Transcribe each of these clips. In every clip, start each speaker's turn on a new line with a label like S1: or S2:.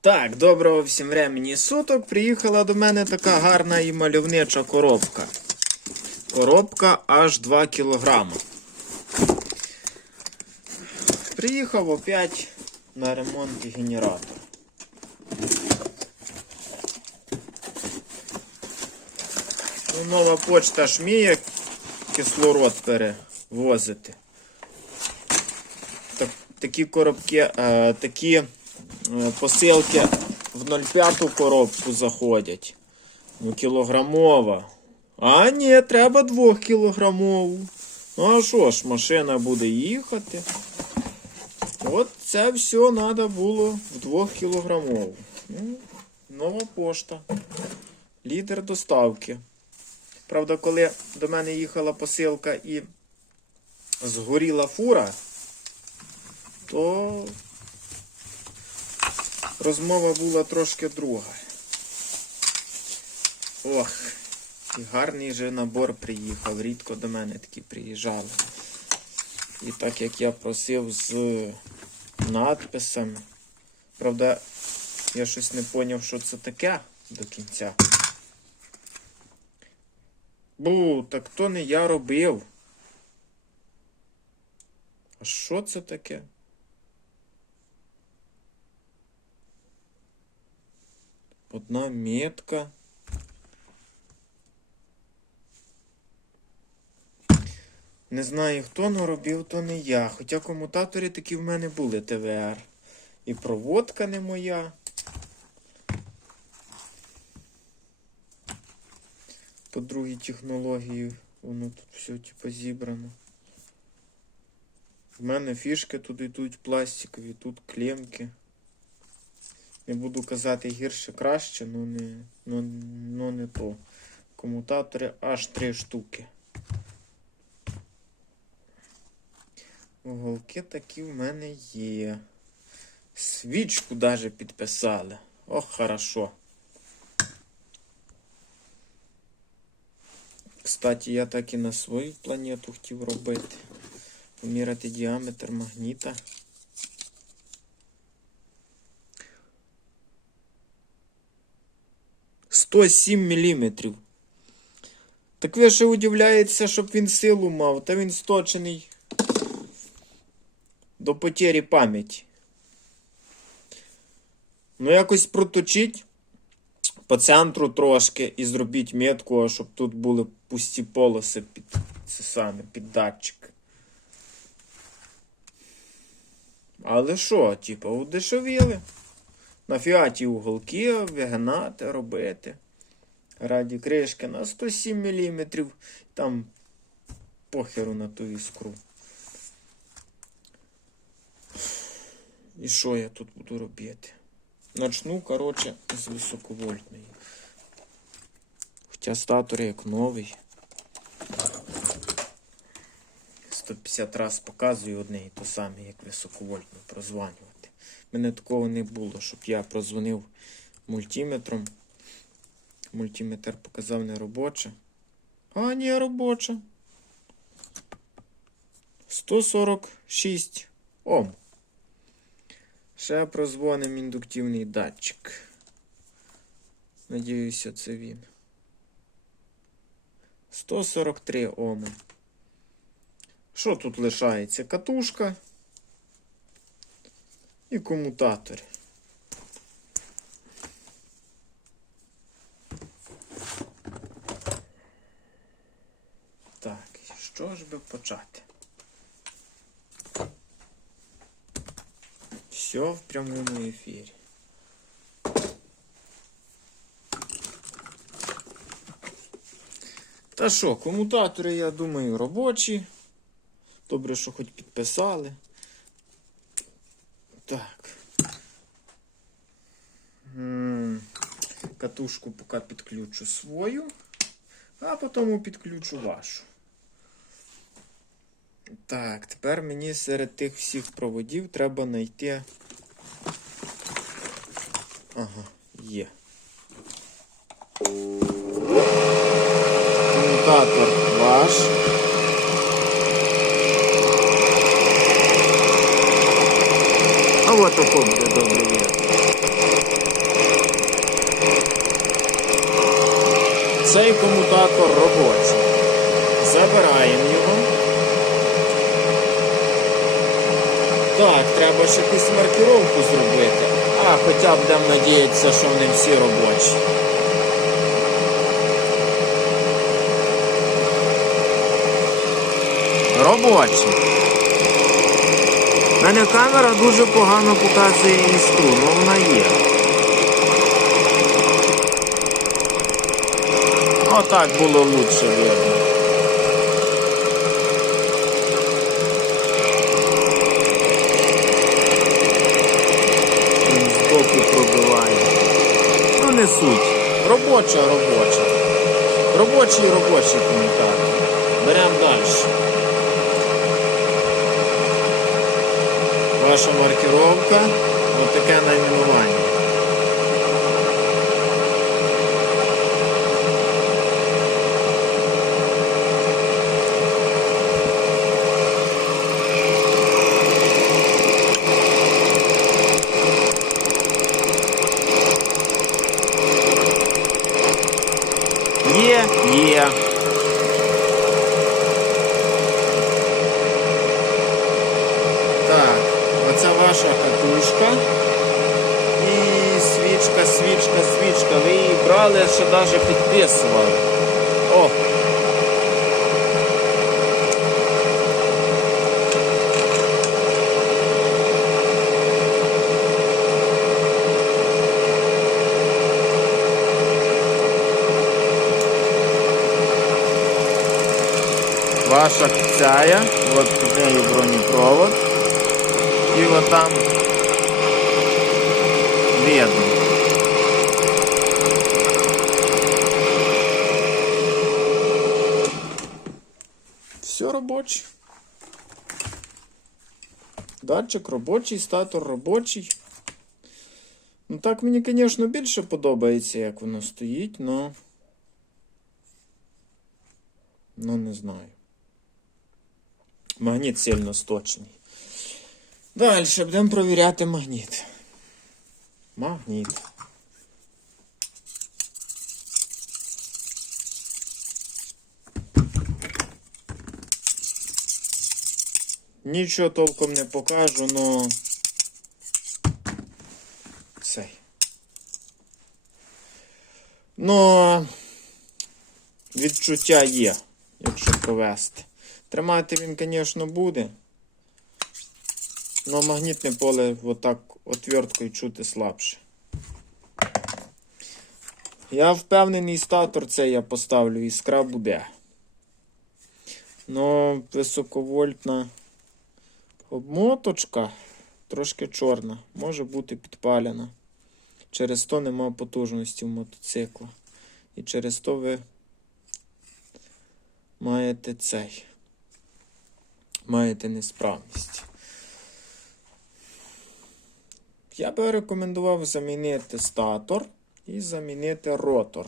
S1: Так, доброго всім времені суток. Приїхала до мене така гарна і мальовнича коробка. Коробка аж 2 кілограма. Приїхав опять на ремонт генератор. Ну, нова почта ж вміє кислород перевозити. Так, такі коробки, е, такі посилки в 0,5 коробку заходять. Ну, кілограмова. А ні, треба 2 кілограмову. Ну а що ж, машина буде їхати. От це все треба було в 2 кілограмову. Ну, нова пошта. Лідер доставки. Правда, коли до мене їхала посилка і згоріла фура, то розмова була трошки друга. Ох, і гарний же набор приїхав. Рідко до мене такі приїжджали. І так як я просив з надписами. Правда, я щось не зрозумів, що це таке до кінця. Бу, так то не я робив. А що це таке? Одна метка. Не знаю, хто но то не я. Хоча комутатори такі в мене були ТВР. І проводка не моя. По другій технології воно тут все типу зібрано. В мене фішки тут йдуть пластикові, тут клемки. Не буду казати гірше краще, ну не, ну, ну не то. Комутатори аж три штуки. Уголки такі в мене є. Свічку даже підписали. Ох, хорошо. Кстати, я так і на свою планету хотів робити. Поміряти діаметр магніта. Сто сім міліметрів. Так ви ще удивляєтеся, щоб він силу мав, та він сточений до потері пам'яті. Ну, якось проточіть по центру трошки і зробіть метку, щоб тут були пусті полоси під це саме, під датчик. Але що, типу, удешевіли? На фіаті уголки вигинати, робити. Раді кришки на 107 мм. Там похеру на ту іскру. І що я тут буду робити? Начну, коротше, з високовольтної. Хоча статор як новий. 150 раз показую одне і то саме, як високовольтно прозванювати. Мене такого не було, щоб я прозвонив мультиметром. Мультиметр показав не робоче. А, ні, робоче. 146 Ом. Ще прозвоним індуктивний датчик. Надіюся, це він. 143 Оми. Що тут лишається? Катушка і комутатор. Так, що ж би почати? Все в прямому ефірі. Та що, комутатори, я думаю, робочі. Добре, що хоч підписали. Так. Катушку поки підключу свою, а потім підключу вашу. Так, тепер мені серед тих всіх проводів треба знайти. Ага, є. Комутатор ваш. Проходьте, добре є. Цей комутатор робочий. Забираємо його. Так, треба ще якусь маркіровку зробити. А, хоча б будемо надіятися, що вони всі робочі. Робочі. Мене камера дуже погано показує іскру, але вона є. Отак було лучше видно. Він Збоку пробиває. Ну не суть. Робоча, робоча. Робочий робочий коментар. Беремо далі. Ваша маркировка. Ось таке найменування. Є, є. Так, оце ваша катушка. І свічка, свічка, свічка. Ви її брали, ще навіть підписували. О! Ваша цяя, от нею бронепровод. І от там видно. Все робоче. Датчик робочий, статор робочий. Ну так мені, звісно, більше подобається, як воно стоїть, но. Ну, не знаю. Магніт сильно сточний. Далі будемо провіряти магніт. Магніт. Нічого толком не покажу, но цей. Но відчуття є, якщо провести. Тримати він, звісно, буде. Но магнітне поле отак отверткою чути слабше. Я впевнений, статор цей я поставлю, іскра буде. Но високовольтна обмоточка трошки чорна, може бути підпалена. Через то нема потужності в мотоцикла. І через то ви маєте цей. Маєте несправність. Я би рекомендував замінити статор і замінити ротор.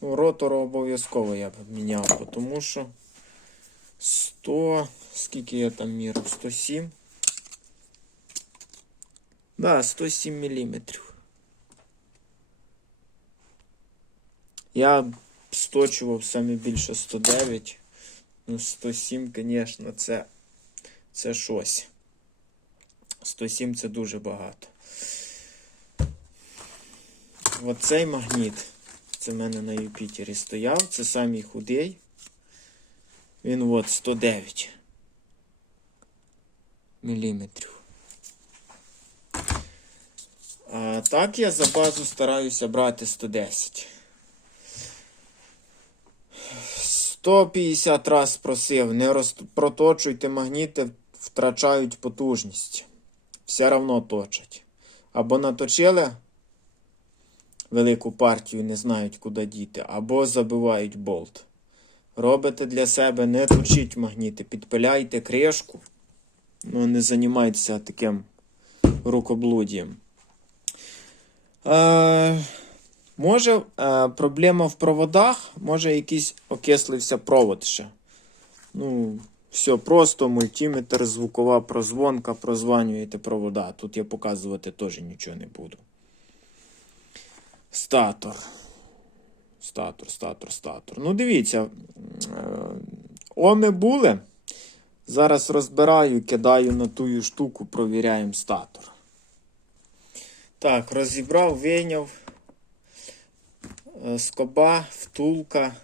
S1: Ну, ротор обов'язково я б міняв, тому що 100, скільки я там мірив? 107. Да, 107 мм. Я сточував саме більше 109. Ну, 107, звісно, це, це щось. 107 це дуже багато. Оцей магніт. Це в мене на Юпітері стояв. Це самий худий. Він от 109 міліметрів. А так я за базу стараюся брати 110. 150 раз просив, не проточуйте магніти, втрачають потужність. Все равно точать. Або наточили велику партію, не знають, куди діти, або забивають болт. Робите для себе, не точіть магніти, підпиляйте кришку, ну не займайтеся таким рукоблудієм. Е, може, е, проблема в проводах, може якийсь окислився провод ще. Ну, все просто, мультиметр, звукова прозвонка, прозванюєте провода. Тут я показувати теж нічого не буду. Статор. Статор, статор, статор. Ну, дивіться, е, оми були. Зараз розбираю, кидаю на ту штуку, провіряємо статор. Так, розібрав, вийняв. Е, Скоба, втулка.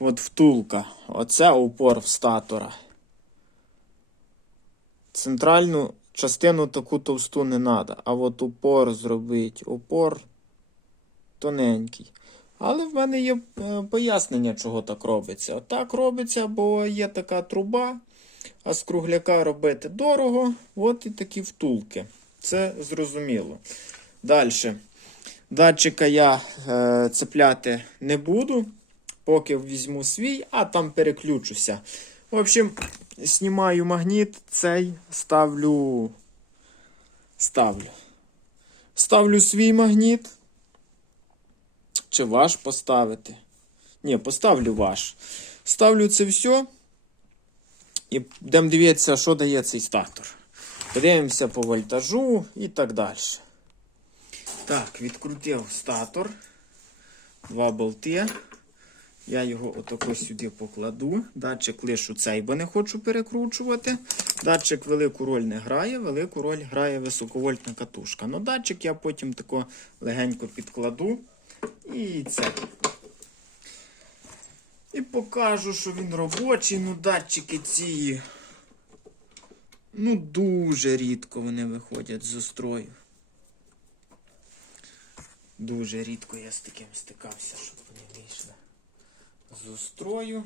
S1: От втулка. Оце упор в статора. Центральну частину таку товсту не треба. А от упор зробити. Упор тоненький. Але в мене є е, пояснення, чого так робиться. Так робиться, бо є така труба, а з кругляка робити дорого. От і такі втулки. Це зрозуміло. Далі. Датчика я е, цепляти не буду, поки візьму свій, а там переключуся. В общем, знімаю магніт, цей ставлю. Ставлю. Ставлю свій магніт. Чи ваш поставити? Ні, поставлю ваш. Ставлю це все. І будемо дивитися, що дає цей статор. Подивимося по вольтажу і так далі. Так, відкрутив статор. Два болти. Я його отако сюди покладу. Датчик лишу цей, бо не хочу перекручувати. Датчик велику роль не грає, велику роль грає високовольтна катушка. Ну, датчик я потім тако легенько підкладу. І це. І покажу, що він робочий. Ну, датчики ці. Ну, дуже рідко вони виходять з строю. Дуже рідко я з таким стикався, щоб вони вийшли з строю.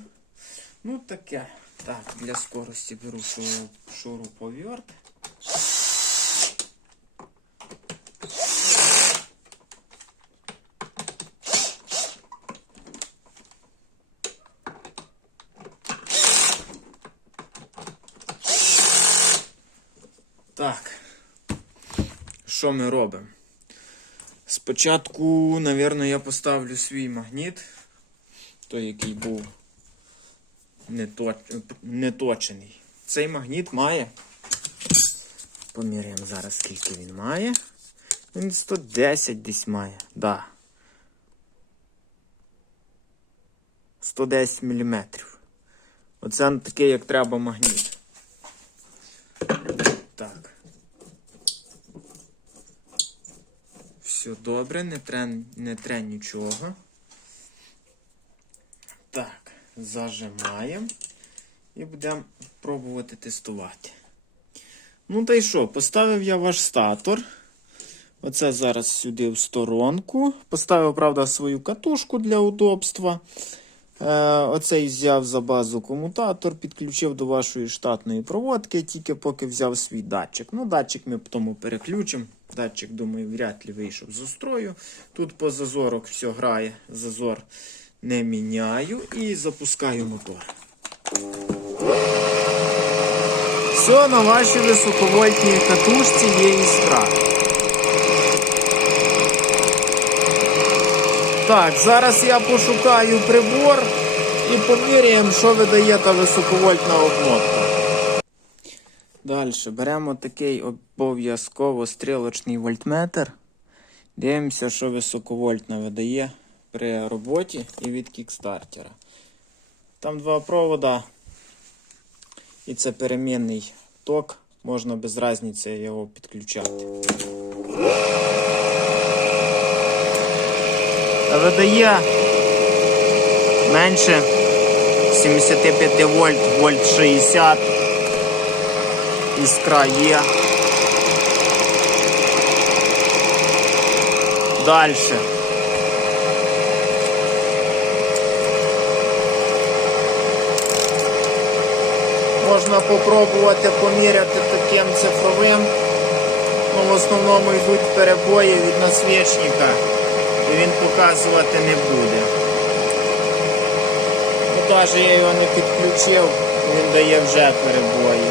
S1: Ну, таке. Так, для скорості беру шуру, шуруповерт. Так. Що ми робимо? Спочатку, напевно, я поставлю свій магніт, той, який був нето- неточений. Цей магніт має. Поміряємо зараз, скільки він має. Він 110 десь має. Да. 110 мм. Оце такий, як треба магніт. Так. Все добре, не тре, не тре нічого. Зажимаємо і будемо пробувати тестувати. Ну та й що, поставив я ваш статор. Оце зараз сюди в сторонку. Поставив, правда, свою катушку для удобства. Е, оцей взяв за базу комутатор, підключив до вашої штатної проводки, тільки поки взяв свій датчик. Ну, датчик ми потім переключимо. Датчик, думаю, вряд ли вийшов з устрою. Тут по зазорок все грає, зазор не міняю і запускаю мотор. Все, на вашій високовольтній катушці є іскра. Так, зараз я пошукаю прибор і поміряємо, що видає та високовольтна обмотка. Далі беремо такий обов'язково стрілочний вольтметр. Дивимося, що високовольтна видає при роботі і від кікстартера. Там два провода. І це перемінний ток. Можна без різниці його підключати. Видає менше 75 вольт, вольт 60. Іскра є. Далі. Можна попробувати поміряти таким цифровим. Ну, в основному йдуть перебої від насвічника і він показувати не буде. Ну, навіть я його не підключив, він дає вже перебої.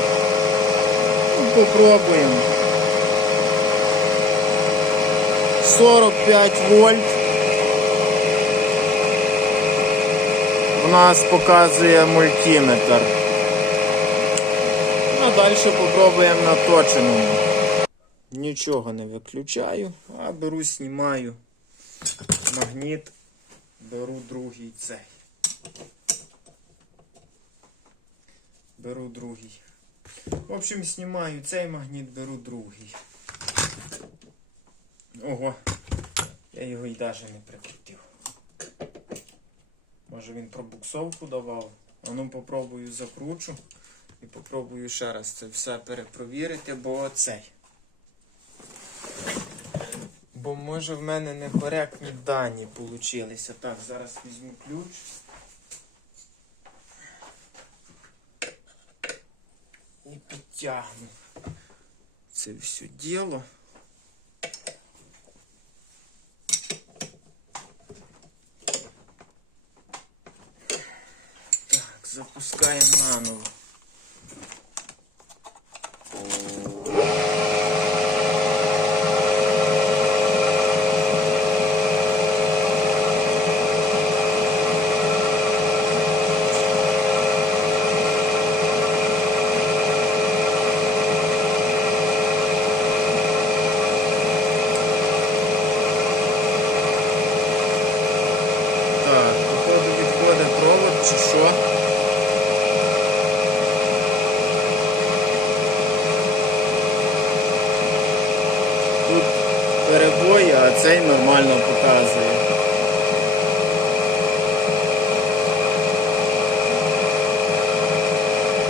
S1: Ну, попробуємо. 45 вольт. В нас показує мультиметр. Далі попробуємо на точеному. Нічого не виключаю, а беру, знімаю магніт Беру другий цей. Беру другий. В общем, знімаю цей магніт, беру другий. Ого. Я його і навіть не прикрутив. Може він пробуксовку давав. А ну попробую закручу. Попробую ще раз це все перепровірити, бо цей. Бо може в мене некоректні дані получилися. Так, зараз візьму ключ. І підтягну це все діло. Так, запускаємо наново. Так, походу відходить провод чи що? Тут перебої, а цей нормально показує.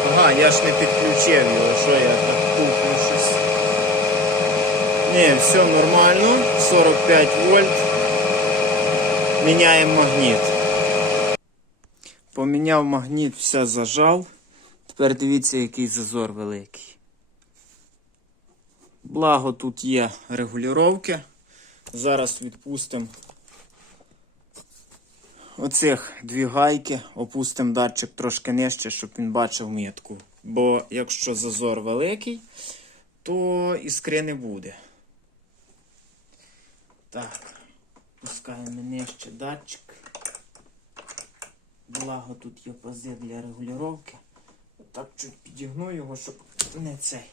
S1: Ага, я ж не підключив його, що я так туплю щось. Ні, все нормально, 45 вольт. Міняємо магніт. Поміняв магніт, все зажав. Тепер дивіться, який зазор великий. Благо тут є регулювання. Зараз відпустимо оцих дві гайки, опустимо датчик трошки нижче, щоб він бачив мітку. Бо якщо зазор великий, то іскри не буде. Так. Пускаємо нижче датчик. Благо тут є пази для регулювання. Отак чуть підігну його, щоб не цей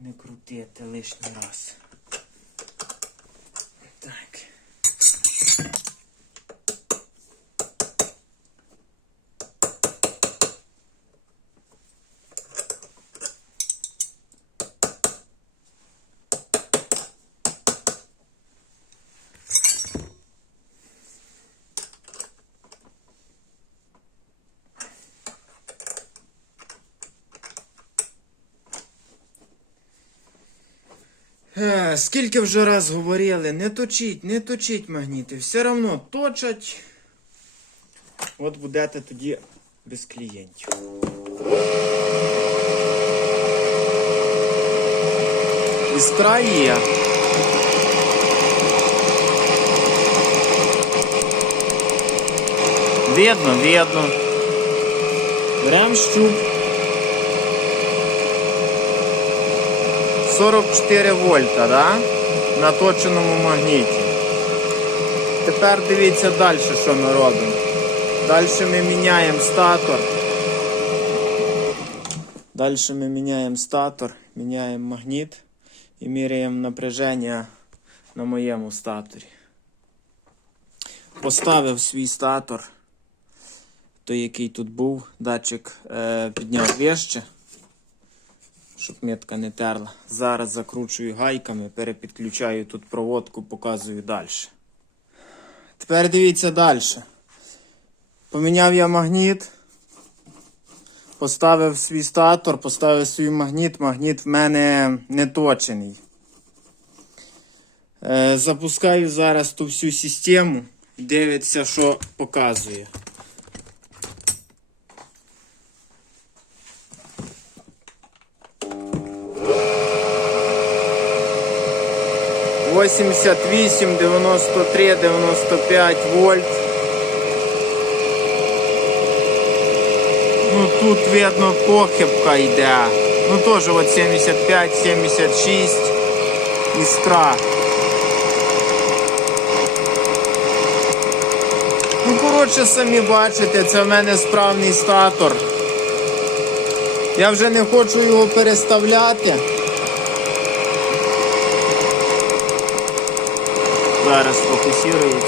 S1: не крутити лишній раз. Так. Е, Скільки вже раз говорили, не точіть, не точіть магніти, все одно точать. От будете тоді без клієнтів. Іскра є. Видно, видно. Беремо щуп. 44 вольта, да? На точеному магніті. Тепер дивіться далі, що ми робимо. Далі ми міняємо статор. Далі ми міняємо статор, міняємо магніт і міряємо напряження на моєму статорі. Поставив свій статор, той, який тут був, датчик е, підняв вище щоб метка не терла. Зараз закручую гайками, перепідключаю тут проводку, показую далі. Тепер дивіться далі. Поміняв я магніт. Поставив свій статор, поставив свій магніт. Магніт в мене не точений. Е, запускаю зараз ту всю систему. Дивиться, що показує. Восемьдесят вісім, девяносто три, девяносто п'ять вольт. Ну тут видно похибка йде. Ну теж от 75, 76 іскра. Ну, коротше, самі бачите, це в мене справний статор. Я вже не хочу його переставляти. Зараз фокусується.